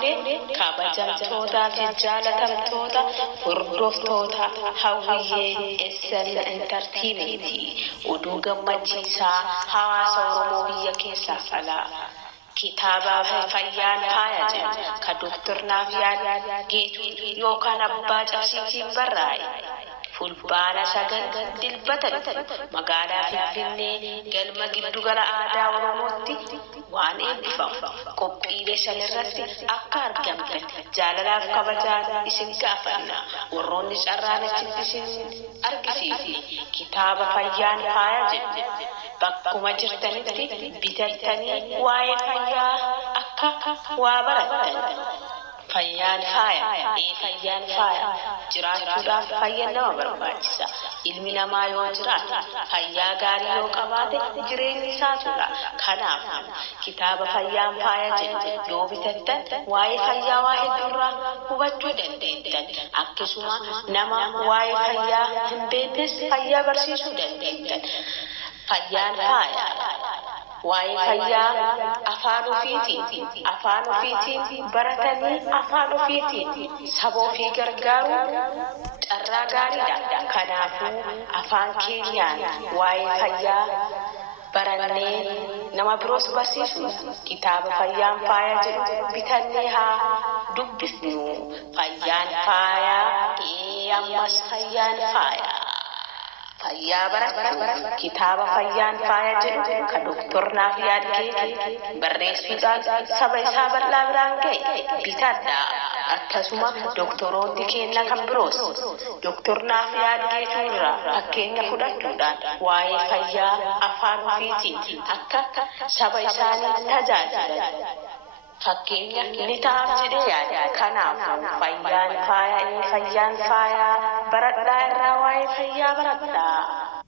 fuune kabajamtoota fi jaalatamtoota hordoftoota hawwiyyee SN Entertainment oduu gammachiisaa hawaasa Oromoo biyya keessaaf alaa kitaaba fayyaan faaya jedhu ka Dr. Naafiyaad Geetuu yookaan Abbaa Cabsiitiin barraa'e. Fulbaana sagal dilbata magaalaa Finfinnee galma giddugala aadaa Oromootti waan eebbifamu qophiilee sanirratti akka argamtan jaalalaaf kabajaan isin gaafanna. Warroonni carraan achitti isin argisiisi kitaaba fayyaan faaya jedhu bakkuma jirtanitti bitattanii waa'ee fayyaa akka waa barattan. Fayyaan faaya jiraachuudhaaf fayyaa nama barbaachisa. Ilmi namaa yoo jiraate fayyaa gaarii yoo qabaate jireenyi isaa tola. Kanaaf kitaaba fayyaan faaya jedhu yoo bitattan waa'ee fayyaa waa hedduurraa hubachuu dandeettan. Akkasuma nama waa'ee fayyaa hin beeknes fayyaa barsiisuu dandeettan. Fayyaan faaya. Waa'ee fayyaa afaan ofiitiin baratanii afaan ofiitiin saba ofii gargaaruun carraa gaariidha. Kanaafuu afaan keenyaan waa'ee fayyaa barannee nama biroos barsiisuu kitaaba fayyaan faaya jedhu bitannee haa dubbifnu. Fayyaan faayaa ammas fayyaan faaya. Fayyaa barachuu kitaaba fayyaan faaya jedhu kan Dr. Naafiyaad Geetuu barreessuudhaan saba isaa bal'aa biraan ga'e bitadhaa. Akkasuma doktoroonni keenya kan biroos Dr. Naafiyaad Geetuu irraa fakkeenya fudhachuudhaan waa'ee fayyaa afaan ofiitiin akka saba isaanii tajaajilan fakkeenya ni ta'aaf jedhee yaada. Kanaafuu fayyaan faaya baradhaa irraa waa'ee fayyaa baradhaa.